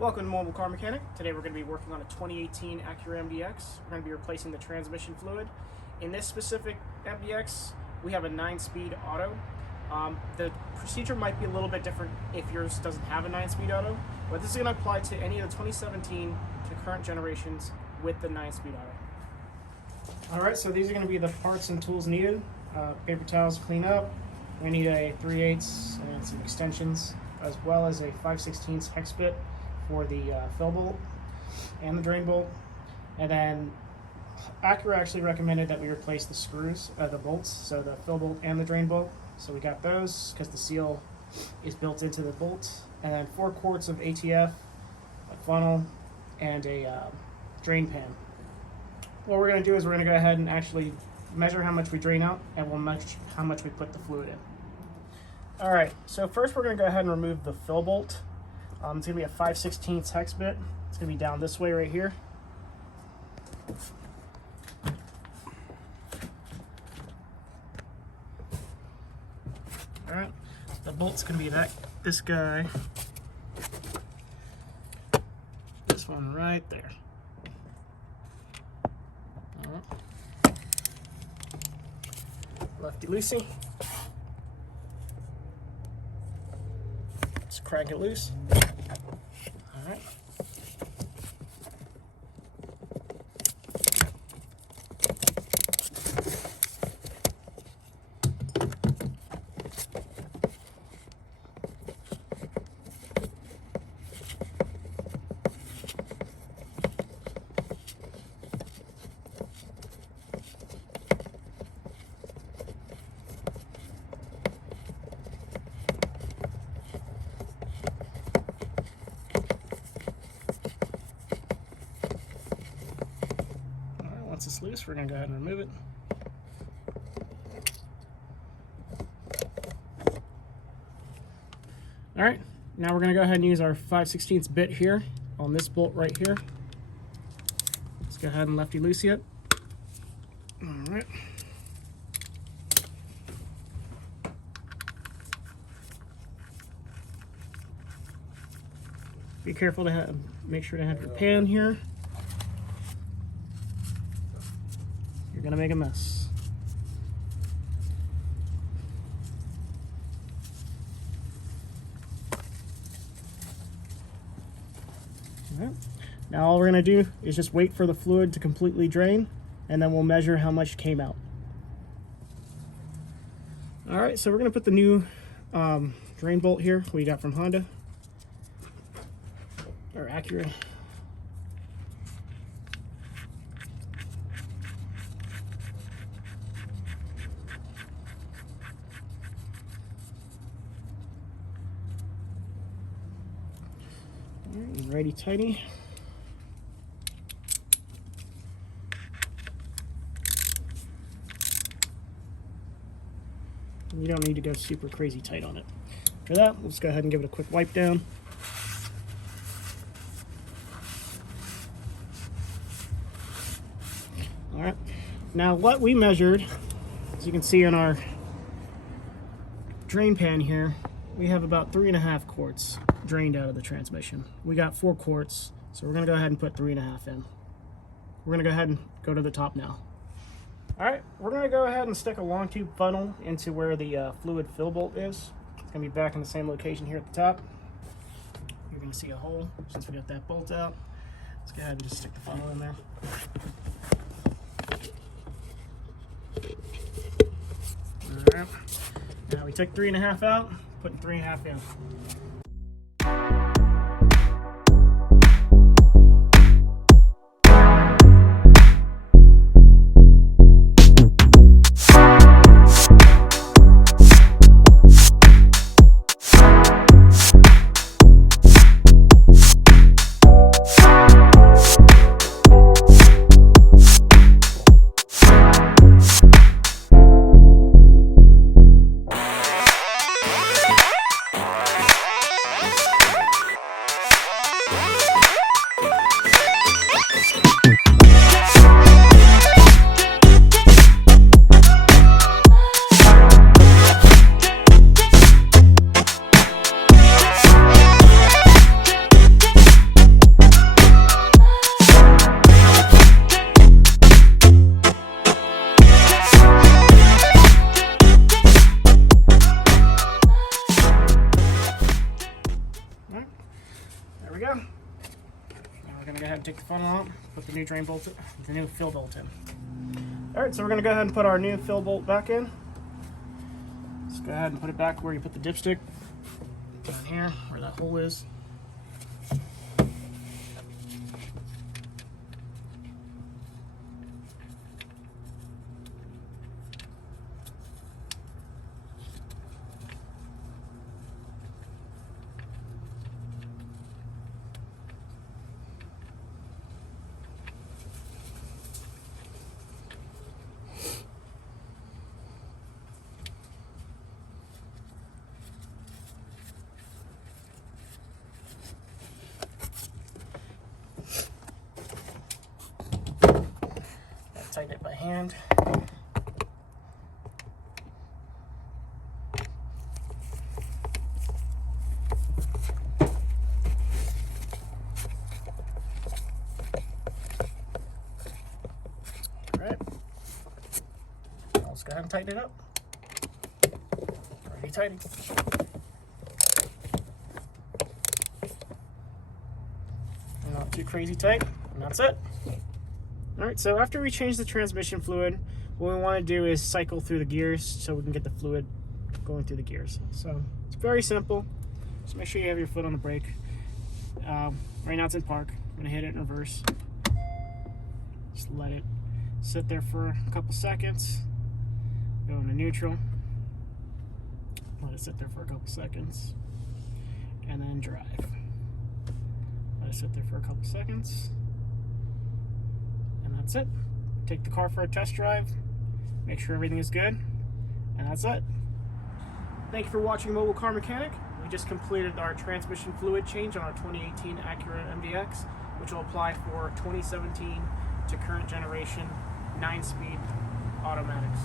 Welcome to Mobile Car Mechanic. Today we're going to be working on a 2018 Acura MDX. We're going to be replacing the transmission fluid. In this specific MDX, we have a 9-speed auto. The procedure might be a little bit different if yours doesn't have a 9-speed auto, but this is going to apply to any of the 2017 to current generations with the 9-speed auto. Alright, so these are going to be the parts and tools needed. Paper towels to clean up. We need a 3/8 and some extensions, as well as a 5/16 hex bit for the fill bolt and the drain bolt. And then Acura actually recommended that we replace the screws, the bolts, so the fill bolt and the drain bolt. So we got those because the seal is built into the bolt. And then 4 quarts of ATF, a funnel, and a drain pan. What we're going to do is we're going to go ahead and actually measure how much we drain out, and we'll measure how much we put the fluid in. Alright, so first we're going to go ahead and remove the fill bolt. It's going to be a 5/16 hex bit. It's going to be down this way right here. Alright, the bolt's going to be this guy. This one right there. Alright. Lefty-loosey. Just crank it loose. Alright. Once it's loose, we're going to go ahead and remove it. Alright, now we're going to go ahead and use our 5/16 bit here on this bolt right here. Let's go ahead and lefty-loosey it. Alright. Be careful to make sure to have your pan here. You're gonna make a mess. Alright. Now all we're gonna do is just wait for the fluid to completely drain, and then we'll measure how much came out. Alright, so we're gonna put the new drain bolt here we got from Honda or Acura. Righty tighty. You don't need to go super crazy tight on it. For that, let's go ahead and give it a quick wipe down. Alright, now what we measured, as you can see in our drain pan here, we have about 3.5 quarts drained out of the transmission. We got 4 quarts, so we're going to go ahead and put 3.5 in. We're going to go ahead and go to the top now. Alright, we're going to go ahead and stick a long tube funnel into where the fluid fill bolt is. It's going to be back in the same location here at the top. You're going to see a hole since we got that bolt out. Let's go ahead and just stick the funnel in there. Alright, now we took 3.5 out, putting 3.5 in. Alright, there we go. Now we're going to go ahead and take the funnel out, put the new drain bolt, the new fill bolt in. Alright, so we're going to go ahead and put our new fill bolt back in. Let's go ahead and put it back where you put the dipstick. Down here, where that hole is. Tighten it by hand. Alright. Let's go ahead and tighten it up. Already tightened. Not too crazy tight, and that's it. Alright, so after we change the transmission fluid, what we want to do is cycle through the gears so we can get the fluid going through the gears. So it's very simple. Just make sure you have your foot on the brake. Right now it's in park. I'm going to hit it in reverse. Just let it sit there for a couple seconds. Go into neutral. Let it sit there for a couple seconds. And then drive. Let it sit there for a couple seconds. And that's it. Take the car for a test drive, make sure everything is good, and that's it. Thank you for watching Mobile Car Mechanic. We just completed our transmission fluid change on our 2018 Acura MDX, which will apply for 2017 to current generation 9-speed automatics.